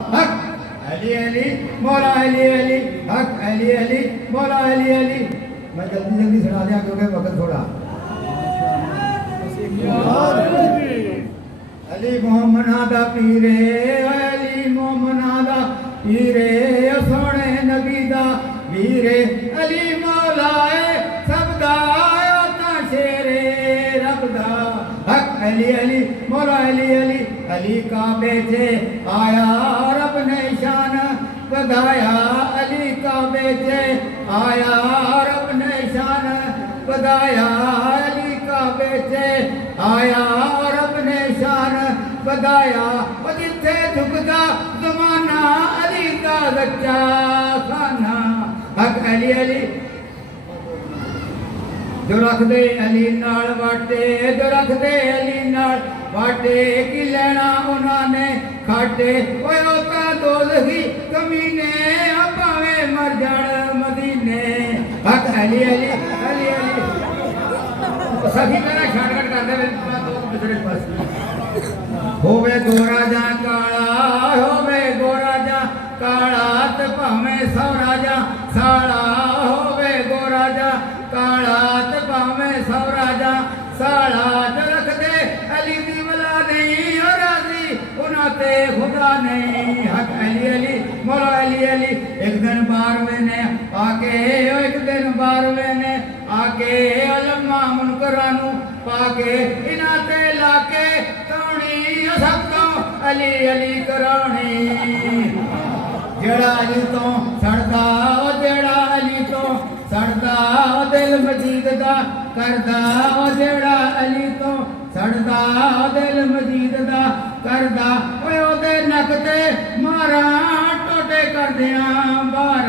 हक अली अली मौला अली अली हक अली अली मौला अली अली। मैं जल्दी जल्दी सुना दिया क्योंकि वक्त थोड़ा। अली मोहम्मद दा पीरे अली मोहम्मद दा पीरे सोने नबी दा वीरे अली मौलाए सबदा ता शेरे रबदा। हक अली अली मौला अली अली अली काबे से आया रब ने शान बधाया। अली काबे से आया रब ने शान बधाया। अली काबे से आया रब ने शान बधाया। जिथे झुकदा जमाना अली का सच्चा खाना। हक अली अली जो रख दे अली नाल वाटे जो रख दे अली नाल वाटे की लेना उन्होंने खाटे। ओए ओता दोज़खी कमीने भावे मर जान मदीने। हक अली अली अली अली सभी मेरा शॉर्टकट कर दे तो दूसरे पास। होवे गोरा जा काला होवे गोरा जा काला ते भावे सौ राजा साला। होवे गोरा जा काला ते भावे सौ राजा साला। जो रख दे अली दी वला नहीं और राजी उन्हाते खुदा नहीं। हक अली अली मौला अली अली। एक दिन 12वें ने आके एक दिन 12वें ने आके अलमा मुनकरां नू पाके इन्हाते लाके तौणी सब तो अली अली कराणी। जेड़ा अली तो सड़दा जेड़ा अली तो सड़दा दिल मजीद दा करदा। जेड़ा अली तो सड़दा दिल मजीद दा करदा। ओए ओदे नक ते मारा टोटे करदियां बार